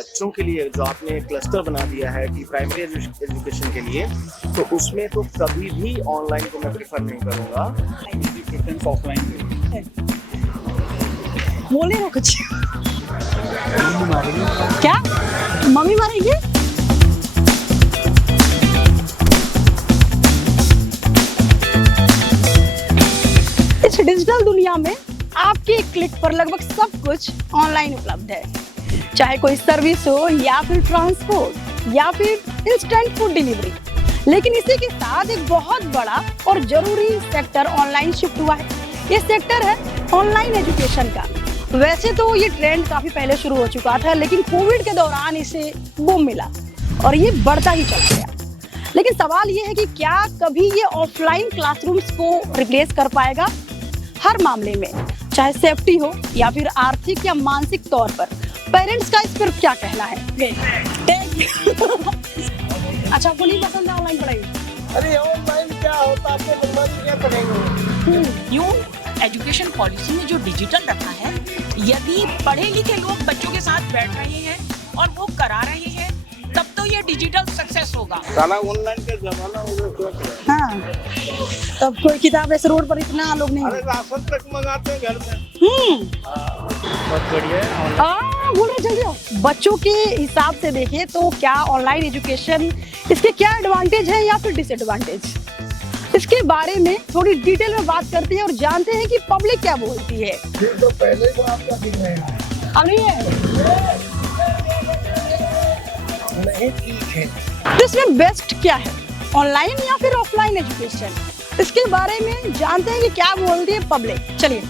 बच्चों के लिए जो आपने क्लस्टर बना दिया है कि प्राइमरी एजुकेशन के लिए, तो उसमें तो कभी भी ऑनलाइन को मैं प्रेफर नहीं करूँगा। प्रेफरेंस ऑफलाइन बोले ना कुछ। क्या मम्मी मारेगी? इस डिजिटल दुनिया में आपके एक क्लिक पर लगभग सब कुछ ऑनलाइन उपलब्ध है, चाहे कोई सर्विस हो या फिर ट्रांसपोर्ट या फिर इंस्टेंट फूड डिलीवरी। लेकिन इसी के साथ एक बहुत बड़ा और जरूरी सेक्टर ऑनलाइन शिफ्ट हुआ है। ये सेक्टर है ऑनलाइन एजुकेशन का। वैसे तो ये ट्रेंड काफी पहले शुरू हो चुका था, लेकिन कोविड के दौरान इसे बूम मिला और ये बढ़ता ही चला गया। लेकिन सवाल ये है कि क्या कभी ये ऑफलाइन क्लासरूम्स को रिप्लेस कर पाएगा? हर मामले में, चाहे सेफ्टी हो या फिर आर्थिक या मानसिक तौर पर, पेरेंट्स का इस पर क्या कहना है? अच्छा, आपको नहीं पसंद है ऑनलाइन पढ़ाई? अरे ऑनलाइन क्या होता, आपको मनमानी क्या पढ़ेंगे? न्यू एजुकेशन पॉलिसी में जो डिजिटल रखा है, यदि पढ़े लिखे लोग बच्चों के साथ बैठ रहे हैं और वो करा रहे हैं, तब तो ये डिजिटल सक्सेस होगा। साला ऑनलाइन का जमाना हो गया। हाँ, तब कोई किताब ऐसे रोड पर इतना लोग नहीं। अरे राशन तक मंगाते हैं घर में। बहुत बढ़िया है। बोल रहे जल्दी आओ। बच्चों के हिसाब से देखें तो क्या ऑनलाइन एजुकेशन, इसके क्या एडवांटेज है या फिर डिसएडवांटेज? इसके बारे में थोड़ी डिटेल में बात करते हैं और जानते हैं कि पब्लिक क्या बोलती है। तो पहले ही आपका दिख रहे हैं। अब नहीं है, नहीं ठीक है। तो इसमें बेस्ट क्या है, ऑनलाइन या फिर ऑफलाइन एजुकेशन? इसके बारे में जानते हैं कि क्या बोलती है पब्लिक। चलिए।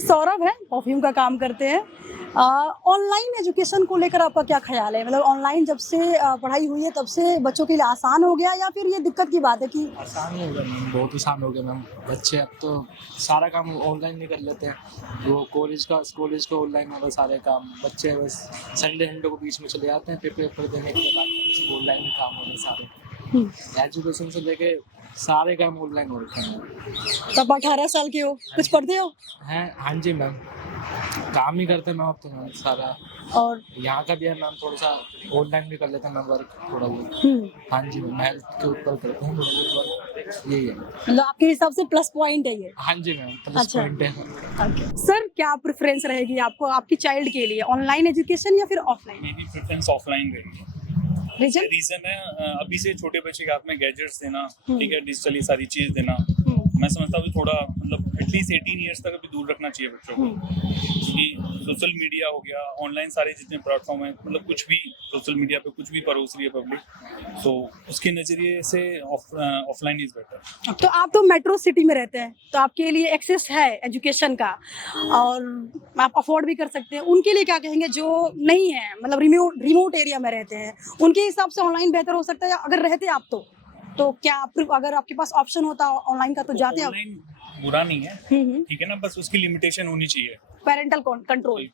सौरभ है, परफ्यूम का काम करते हैं। ऑनलाइन एजुकेशन को लेकर आपका क्या ख्याल है? मतलब ऑनलाइन जब से पढ़ाई हुई है तब से बच्चों के लिए आसान हो गया या फिर ये दिक्कत की बात है कि आसान हो गया मैम, बहुत आसान हो गया मैम। बच्चे अब तो सारा काम ऑनलाइन ही कर लेते हैं। वो कॉलेज का ऑनलाइन होगा सारे काम। बच्चे बस संडे को बीच में चले जाते हैं पेपर देने के बाद, ऑनलाइन ही काम हो रहे सारे। एजुकेशन से लेके सारे काम ऑनलाइन हो रखे हैं। तब 18 साल के हो, कुछ पढ़ते हो? हैं, हाँ जी मैम, काम ही करते हैं मैम अब तो मैम सारा। और यहाँ का भी है मैम, थोड़ा सा ऑनलाइन भी कर लेते हैं मैम वर्क थोड़ा बहुत। हाँ जी मैम, हेल्थ के ऊपर करते हैं थोड़ा बहुत वर्क, यही है। मतलब आपके हिसाब से प्लस पॉइंट है ये? हाँ जी मैम, प्लस अच्छा। पॉइंट है। सर, क्या प्रेफरेंस रहेगी आपको आपकी चाइल्ड के लिए, ऑनलाइन एजुकेशन या फिर ऑफलाइन? मेरी प्रेफरेंस ऑफलाइन रहेगी। रीजन? रीजन है अभी से छोटे बच्चे के हाथ में गैजेट्स देना, ठीक है, डिजिटली सारी चीज देना। मैं समझता हूँ थोड़ा मतलब एटलीस्ट 18 ईयर्स तक अभी दूर रखना चाहिए बच्चों को। क्योंकि सोशल मीडिया हो गया, ऑनलाइन सारे जितने प्लेटफॉर्म हैं, मतलब कुछ भी सोशल मीडिया पे कुछ भी परोस रही है पब्लिक, तो उसके नज़रिए से ऑफलाइन इज बेटर। तो आप तो मेट्रो सिटी में रहते हैं, तो आपके लिए एक्सेस है एजुकेशन का और आप अफोर्ड भी कर सकते हैं। उनके लिए क्या कहेंगे जो नहीं है, मतलब रिमोट एरिया में रहते हैं, उनके हिसाब से ऑनलाइन बेहतर हो सकता है? अगर रहते आप तो क्या अगर आपके पास ऑप्शन होता ऑनलाइन का तो जाते आप? ऑनलाइन बुरा नहीं है, ठीक है ना, बस उसकी लिमिटेशन होनी चाहिए। पेरेंटल कंट्रोल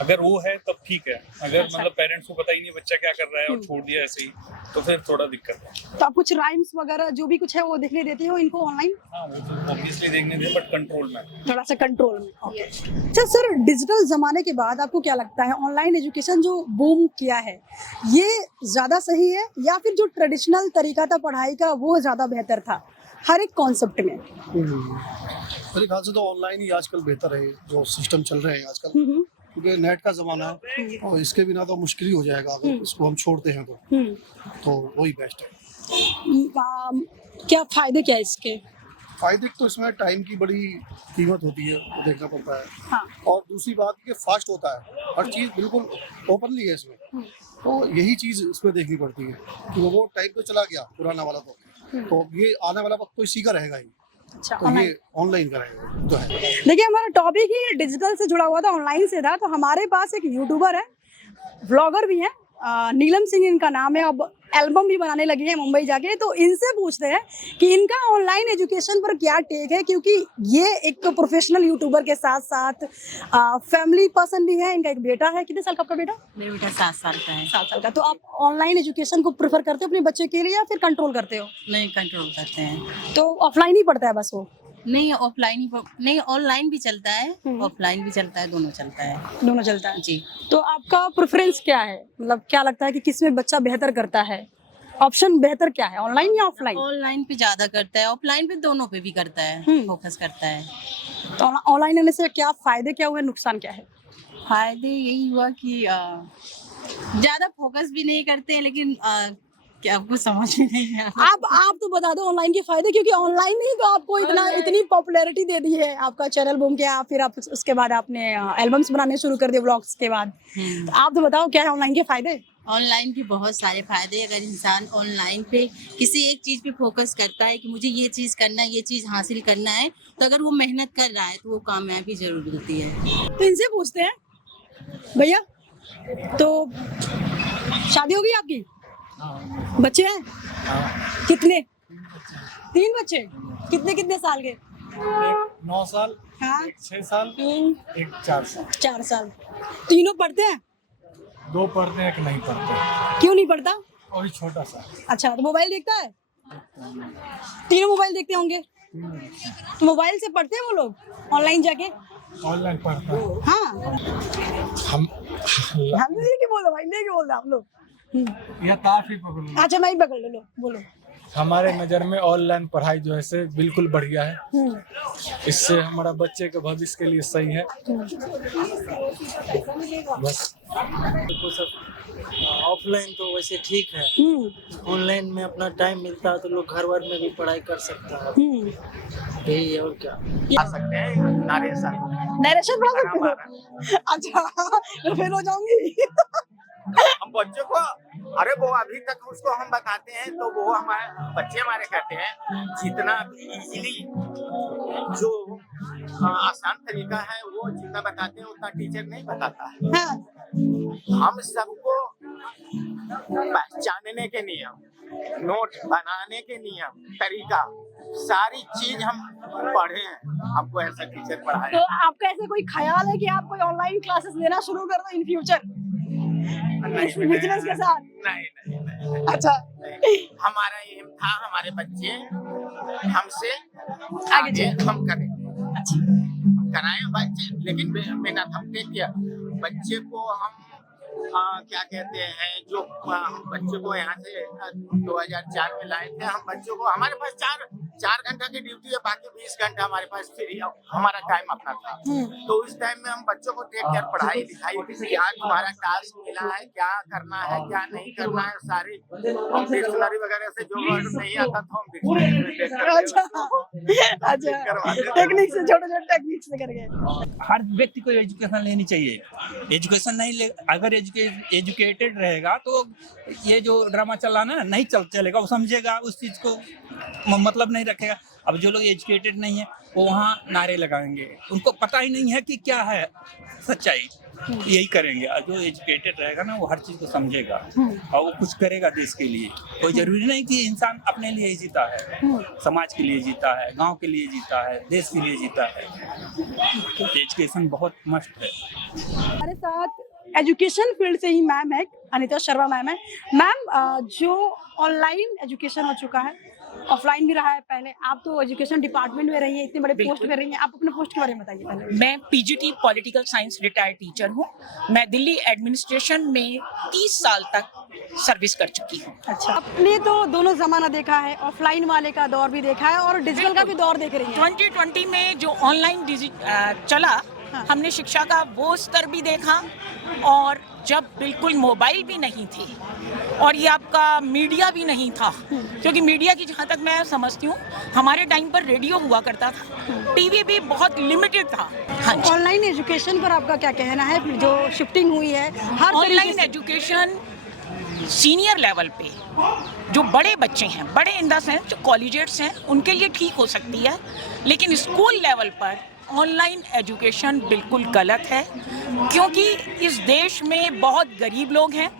अगर वो है तब ठीक है। अगर मतलब पेरेंट्स को पता ही नहीं बच्चा क्या कर रहा है और छोड़ दिया ऐसे ही, तो फिर थोड़ा दिक्कत है। तो आप कुछ राइम्स वगैरह जो भी कुछ है वो देखने देते हो इनको ऑनलाइन? हाँ, वो तो ऑब्वियसली देखने दे, बट कंट्रोल में, थोड़ा सा कंट्रोल में। अच्छा सर, डिजिटल जमाने के बाद आपको क्या लगता है ऑनलाइन एजुकेशन जो बूम किया है, ये ज्यादा सही है या फिर जो ट्रेडिशनल तरीका था पढ़ाई का वो ज्यादा बेहतर था हर एक कॉन्सेप्ट में? मेरे ख्याल से तो ऑनलाइन ही आजकल बेहतर है, जो सिस्टम चल रहे हैं आजकल, क्योंकि नेट का ज़माना है और इसके बिना तो मुश्किल ही हो जाएगा अगर इसको हम छोड़ते हैं तो वही बेस्ट है। क्या फायदे क्या है इसके? फायदे तो इसमें टाइम की बड़ी कीमत होती है, तो देखना पड़ता है। हाँ। और दूसरी बात कि फास्ट होता है, हर चीज़ बिल्कुल ओपनली है इसमें, तो यही चीज़ इसमें देखनी पड़ती है कि वो टाइम तो चला गया पुराना वाला, तो ये आने वाला वक्त तो इसी का रहेगा ही। अच्छा, तो ये ऑनलाइन का रहेगा तो है। देखिए, हमारा टॉपिक ही डिजिटल से जुड़ा हुआ था, ऑनलाइन से था। तो हमारे पास एक यूट्यूबर है, व्लॉगर भी है, नीलम सिंह इनका नाम है। अब एल्बम भी बनाने लगी है मुंबई जाके। तो इनसे पूछते हैं कि इनका ऑनलाइन एजुकेशन पर क्या टेक है, क्योंकि ये एक प्रोफेशनल यूट्यूबर के साथ साथ फैमिली पर्सन भी है। इनका एक बेटा है। कितने साल का आपका बेटा? मेरा बेटा 7 साल का है। 7 साल का। तो आप ऑनलाइन एजुकेशन को प्रेफर करते हो अपने बच्चे के लिए या फिर कंट्रोल करते हो? नहीं, कंट्रोल करते हैं। तो ऑफलाइन ही पढ़ता है बस वो? नहीं ऑफलाइन ही नहीं, ऑनलाइन भी चलता है, ऑफलाइन भी चलता है, दोनों चलता है। दोनों चलता है जी। तो आपका प्रेफरेंस क्या है, मतलब क्या लगता है कि किस में बच्चा बेहतर करता है, ऑप्शन बेहतर क्या है, ऑनलाइन या ऑफलाइन? ऑनलाइन पे ज्यादा करता है, ऑफलाइन पे दोनों पे भी करता है, फोकस करता है। तो ऑनलाइन आने से क्या फायदे क्या हुए, नुकसान क्या है? फायदे यही हुआ कि ज्यादा फोकस भी नहीं करते हैं, लेकिन क्या आपको समझ में नहीं आ रहा। आप तो बता दो ऑनलाइन के फायदे, क्योंकि ऑनलाइन ही तो आपको इतनी पॉपुलैरिटी दे दी है, आपका चैनल बूम किया, फिर आप उसके बाद आपने एल्बम्स बनाने शुरू कर दिए व्लॉग्स के बाद। तो आप तो बताओ क्या है ऑनलाइन के फायदे? ऑनलाइन के बहुत सारे फायदे। अगर इंसान ऑनलाइन पे किसी एक चीज पे फोकस करता है कि मुझे ये चीज करना है, ये चीज हासिल करना है, तो अगर वो मेहनत कर रहा है तो वो कामयाबी जरूर मिलती है। तो इनसे पूछते हैं, भैया तो शादी हो गई आपकी? बच्चे हैं? कितने? 3 बच्चे? कितने कितने साल के? 9 साल, हाँ 6 साल, 1 4 साल। 4 साल। तीनों पढ़ते हैं? 2 पढ़ते हैं, 1 नहीं पढ़ते। क्यों नहीं पढ़ता? और छोटा सा। अच्छा, तो मोबाइल देखता है? तीनों मोबाइल देखते होंगे। तो मोबाइल से पढ़ते हैं वो लोग ऑनलाइन जाके? ऑनलाइन पढ़ता है। हाँ हम लेके बोलो भाई, लेके बोल रहे आप लोग। यह काफी पकड़ लो। अच्छा मैं ही पकड़ लो, बोलो। हमारे नज़र में ऑनलाइन पढ़ाई जो है से बिल्कुल बढ़िया है। इससे हमारा बच्चे के भविष्य के लिए सही है। बस ऑफलाइन तो वैसे ठीक है, ऑनलाइन में अपना टाइम मिलता है तो लोग घर वर में भी पढ़ाई कर सकता है, यही है और क्या। आ सकते हैं नरेशन पढ़ा सकते हो? अच्छा मैं फेल हो जाऊंगी। हम बच्चों को, अरे वो अभी तक उसको हम बताते हैं तो वो हमारे बच्चे हमारे कहते हैं जितना इजीली जो आसान तरीका है वो जितना बताते हैं उतना टीचर नहीं बताता है। हाँ। हम सबको पहचानने के नियम, नोट बनाने के नियम, तरीका, सारी चीज हम पढ़े हैं, हमको ऐसा टीचर पढ़ाए। तो आपका ऐसे कोई ख्याल है कि आप कोई ऑनलाइन क्लासेस लेना शुरू कर दो इन फ्यूचर बिजनेस के साथ? नहीं। अच्छा नहीं। हमारा एम था हमारे बच्चे हमसे आगे हम करें, हम कराएं बच्चे, लेकिन बिना थमके किया। बच्चे को हम क्या कहते हैं, जो बच्चे को यहाँ से 2004 में लाए थे, हम बच्चों को, हमारे पास 4 घंटा की ड्यूटी है, बाकी 20 घंटा हमारे पास फ्री हमारा टाइम अपना था। तो उस टाइम में हम बच्चों को टेक केयर, पढ़ाई लिखाई, क्या तुम्हारा टास्क मिला है, क्या करना है, क्या नहीं करना है, सारी डिक्शनरी वगैरह से जो वर्ड नहीं आता था हम डिक्शनरी अच्छा टेक्निक से, छोटे छोटे टेक्निक से कर गए। हर व्यक्ति को एजुकेशन लेनी चाहिए। एजुकेशन नहीं ले, अगर एजुकेटेड रहेगा तो ये जो ड्रामा चला ना नहीं चलेगा, वो समझेगा उस चीज़ को, मतलब नहीं रखेगा। अब जो लोग एजुकेटेड नहीं है वो वहाँ नारे लगाएंगे, उनको पता ही नहीं है कि क्या है सच्चाई, यही करेंगे। और जो एजुकेटेड रहेगा ना वो हर चीज़ को समझेगा और वो कुछ करेगा देश के लिए। कोई जरूरी नहीं कि इंसान अपने लिए ही जीता है, समाज के लिए जीता है, गांव के लिए जीता है, देश के लिए जीता है। एजुकेशन बहुत मस्ट है। हमारे साथ एजुकेशन फील्ड से ही मैम है, अनीता शर्मा मैम है। मैम जो ऑनलाइन एजुकेशन हो चुका है, ऑफलाइन भी रहा है पहले, आप तो एजुकेशन डिपार्टमेंट में रही है, इतने बड़े पोस्ट पे रही हैं, आप अपने पोस्ट के बारे में बताइए पहले। मैं PGT political science retired teacher हूँ। मैं दिल्ली एडमिनिस्ट्रेशन में 30 साल तक सर्विस कर चुकी हूँ। अच्छा, आपने तो दोनों जमाना देखा है, ऑफलाइन वाले का दौर भी देखा है और डिजिटल का भी दौर देख रही है। 2020 में जो ऑनलाइन चला, हमने शिक्षा का वो स्तर भी देखा, और जब बिल्कुल मोबाइल भी नहीं थे और ये आपका मीडिया भी नहीं था, क्योंकि मीडिया की जहाँ तक मैं समझती हूँ हमारे टाइम पर रेडियो हुआ करता था, टीवी भी बहुत लिमिटेड था। हाँ, ऑनलाइन एजुकेशन पर आपका क्या कहना है? जो शिफ्टिंग हुई है हर ऑनलाइन एजुकेशन सीनियर लेवल पे जो बड़े बच्चे हैं, बड़े इन द सेंस जो कॉलेजेट्स हैं, उनके लिए ठीक हो सकती है, लेकिन स्कूल लेवल पर ऑनलाइन एजुकेशन बिल्कुल गलत है, क्योंकि इस देश में बहुत गरीब लोग हैं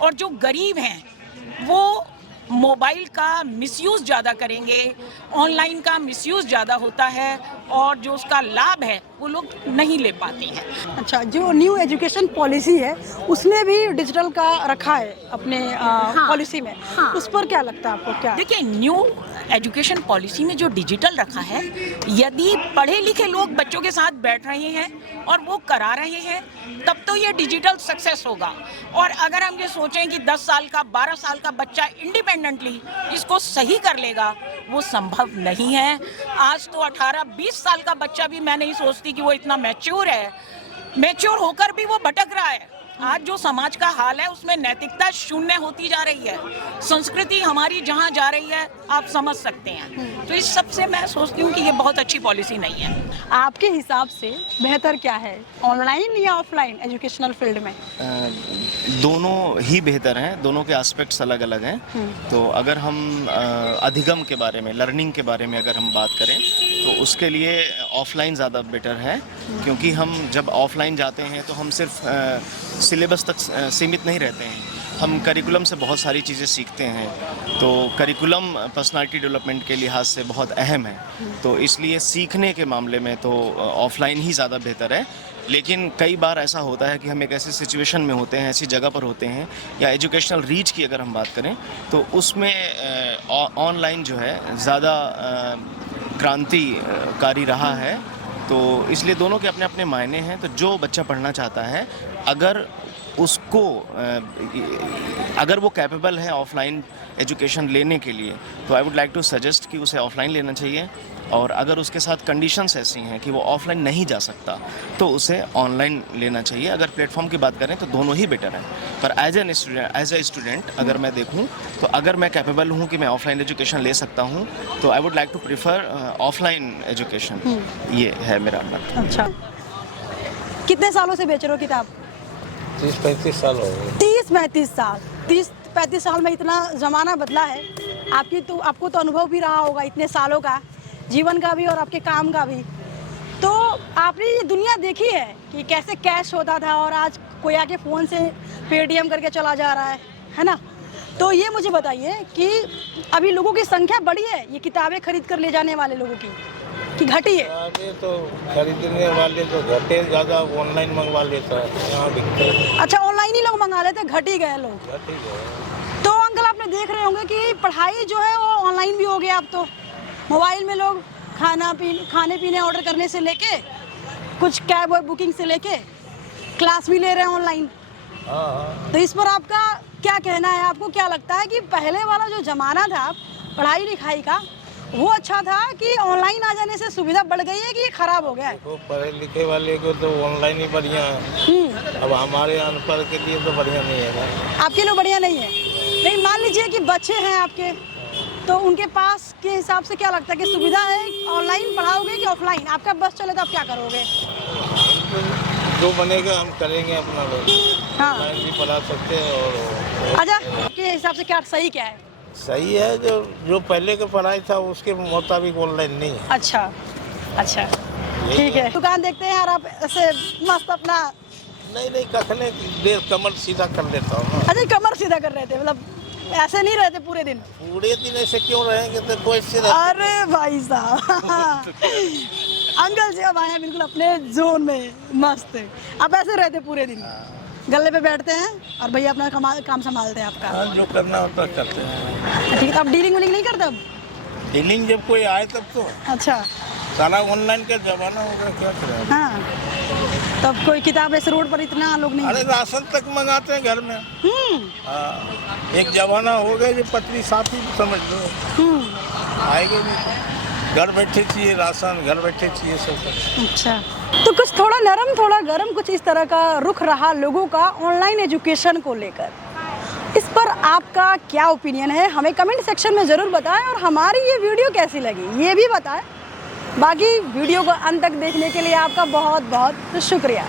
और जो गरीब हैं वो मोबाइल का मिसयूज़ ज़्यादा करेंगे, ऑनलाइन का मिसयूज़ ज़्यादा होता है और जो उसका लाभ है वो लोग नहीं ले पाते हैं। अच्छा, जो न्यू एजुकेशन पॉलिसी है उसमें भी डिजिटल का रखा है अपने पॉलिसी में, उस पर क्या लगता है आपको? क्या देखिए, न्यू एजुकेशन पॉलिसी में जो डिजिटल रखा है, यदि पढ़े लिखे लोग बच्चों के साथ बैठ रहे हैं और वो करा रहे हैं तब तो ये डिजिटल सक्सेस होगा। और अगर हम ये सोचें कि 10 साल का 12 साल का बच्चा इंडिपेंडेंटली इसको सही कर लेगा, वो संभव नहीं है। आज तो 18-20 साल का बच्चा भी मैं नहीं सोचती कि वो इतना मैच्योर है, मैच्योर होकर भी वो भटक रहा है। आज जो समाज का हाल है उसमें नैतिकता शून्य होती जा रही है, संस्कृति हमारी जहाँ जा रही है आप समझ सकते हैं। तो इस सब से मैं सोचती हूँ कि ये बहुत अच्छी पॉलिसी नहीं है। आपके हिसाब से बेहतर क्या है, ऑनलाइन या ऑफलाइन एजुकेशनल फील्ड में? दोनों ही बेहतर हैं, दोनों के एस्पेक्ट्स अलग अलग हैं। तो अगर हम अधिगम के बारे में, लर्निंग के बारे में अगर हम बात करें तो उसके लिए ऑफलाइन ज़्यादा बेटर है, क्योंकि हम जब ऑफलाइन जाते हैं तो हम सिर्फ सिलेबस तक सीमित नहीं रहते हैं, हम करिकुलम से बहुत सारी चीज़ें सीखते हैं। तो करिकुलम पर्सनालिटी डेवलपमेंट के लिहाज से बहुत अहम है, तो इसलिए सीखने के मामले में तो ऑफलाइन ही ज़्यादा बेहतर है। लेकिन कई बार ऐसा होता है कि हम एक ऐसी सिचुएशन में होते हैं, ऐसी जगह पर होते हैं, या एजुकेशनल रीच की अगर हम बात करें तो उसमें ऑनलाइन जो है ज़्यादा क्रांतिकारी रहा है। तो इसलिए दोनों के अपने अपने मायने हैं। तो जो बच्चा पढ़ना चाहता है, अगर उसको अगर वो कैपेबल है ऑफलाइन एजुकेशन लेने के लिए, तो I would like to suggest कि उसे ऑफलाइन लेना चाहिए। और अगर उसके साथ कंडीशंस ऐसी हैं कि वो ऑफलाइन नहीं जा सकता तो उसे ऑनलाइन लेना चाहिए। अगर प्लेटफॉर्म की बात करें तो दोनों ही बेटर हैं, पर एज ए स्टूडेंट अगर मैं देखूं तो अगर मैं कैपेबल हूं कि मैं ऑफलाइन एजुकेशन ले सकता हूं तो I would like to prefer offline education. ये है मेरा मत। अच्छा, कितने सालों से बेच रहे हो किताब? 30-35 साल हो गए। 30-35 साल। 30-35 साल में इतना ज़माना बदला है। आपको तो अनुभव भी रहा होगा इतने सालों का, जीवन का भी और आपके काम का भी। तो आपने ये दुनिया देखी है कि कैसे कैश होता था और आज कोई आके फ़ोन से पेटीएम करके चला जा रहा है ना? तो ये मुझे बताइए कि अभी लोगों की संख्या बढ़ी है ये किताबें खरीद कर ले जाने वाले लोगों की, कि घटी है? अभी तो खरीदने वाले तो घटे, ज़्यादा ऑनलाइन मंगवा लेता है, यहाँ बिकते। अच्छा, ऑनलाइन ही लोग मंगा लेते, घट ही गए लोग। तो अंकल, आपने देख रहे होंगे कि पढ़ाई जो है वो ऑनलाइन भी हो गया। अब तो मोबाइल में लोग खाने पीने ऑर्डर करने से लेके, कुछ कैब बुकिंग से लेके क्लास भी ले रहे हैं ऑनलाइन। तो इस पर आपका क्या कहना है? आपको क्या लगता है कि पहले वाला जो ज़माना था पढ़ाई लिखाई का, वो अच्छा था कि ऑनलाइन आ जाने से सुविधा बढ़ गई है कि ये खराब हो गया है? तो पढ़े लिखे वाले को तो ऑनलाइन ही बढ़िया है। अब हमारे अनपढ़ के लिए तो बढ़िया नहीं है। आपके लिए बढ़िया नहीं है? नहीं, मान लीजिए कि बच्चे हैं आपके, तो उनके पास के हिसाब से क्या लगता है कि सुविधा है, ऑनलाइन पढ़ाओगे कि ऑफलाइन? आपका बस चले तो आप क्या करोगे? जो बनेगा हम करेंगे अपना लोग। हाँ, ऑनलाइन भी पढ़ा सकते हैं। और अच्छा, आपके हिसाब से क्या सही क्या है? सही है, जो पहले का पढ़ाई था उसके मुताबिक ऑनलाइन नहीं है। अच्छा, ठीक है। दुकान देखते हैं यार, आप ऐसे मस्त अपना नहीं कखने देर कमर सीधा कर लेता हूँ। अच्छा, कमर सीधा कर रहे थे, मतलब ऐसे नहीं रहते पूरे दिन? पूरे दिन ऐसे क्यों रहेंगे, तो कोई से अरे भाई साहब अंकल जी अब आए हैं बिल्कुल अपने जोन में, मस्त। आप ऐसे रहते पूरे दिन, गले पे बैठते हैं और भैया अपना काम संभालते हैं आपका? हाँ, जो करना होता है करते हैं। ठीक है, अब डीलिंग नहीं करते? अब डीलिंग जब कोई आए तब तो। अच्छा, सारा ऑनलाइन का जमाना होगा, क्या करें। हाँ, तब कोई किताब ऐसे रोड पर इतना लोग नहीं? अरे राशन तक मंगाते हैं घर में। हाँ, एक जमाना हो गया जो पतली साथी समझ लो, आएंगे नहीं, घर बैठे चाहिए राशन, घर बैठे चाहिए सब। अच्छा, तो कुछ थोड़ा नरम थोड़ा गरम कुछ इस तरह का रुख रहा लोगों का ऑनलाइन एजुकेशन को लेकर। इस पर आपका क्या ओपिनियन है, हमें कमेंट सेक्शन में ज़रूर बताएं और हमारी ये वीडियो कैसी लगी ये भी बताएं। बाकी वीडियो को अंत तक देखने के लिए आपका बहुत बहुत शुक्रिया।